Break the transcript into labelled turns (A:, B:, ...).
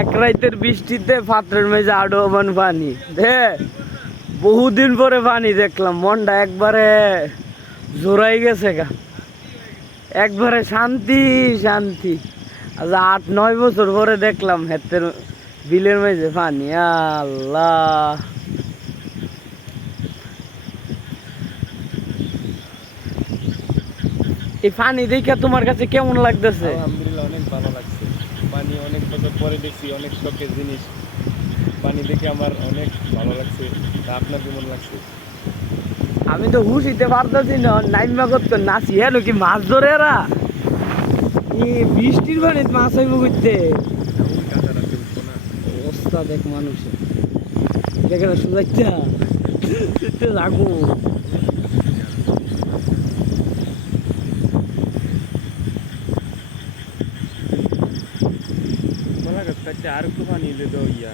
A: এক রাইতের বৃষ্টিতে পাত্রের মেঝে আডোবান পানি। দে বহুদিন পরে পানি দেখলাম, মনটা একবারে জোরাই গেছে গা। একবারে শান্তি শান্তি। আচ্ছা আট, নয় বছর পরে দেখলাম হেতের বিলের মেঝে পানি। আল্লাহ। এই পানি দেখে তোমার কাছে কেমন লাগতেছে?
B: অনেক ভালো লাগছে। পানি অনেক বছর পরে দেখছি, অনেক শখের জিনিস। পানি দেখে আমার অনেক ভালো লাগছে। আপনার কেমন লাগছে?
A: আমি তো হুশিতে পারতেছি না, নাইমা করতে নাচি হ্যাঁ কি মাছ ধরে এরা? বৃষ্টির পানি মাছ হইব করতে অবস্থা দেখ মানুষের। দেখে না সুজাইতা রাখব
B: Kanka kaç harika falan iyiydi o ya.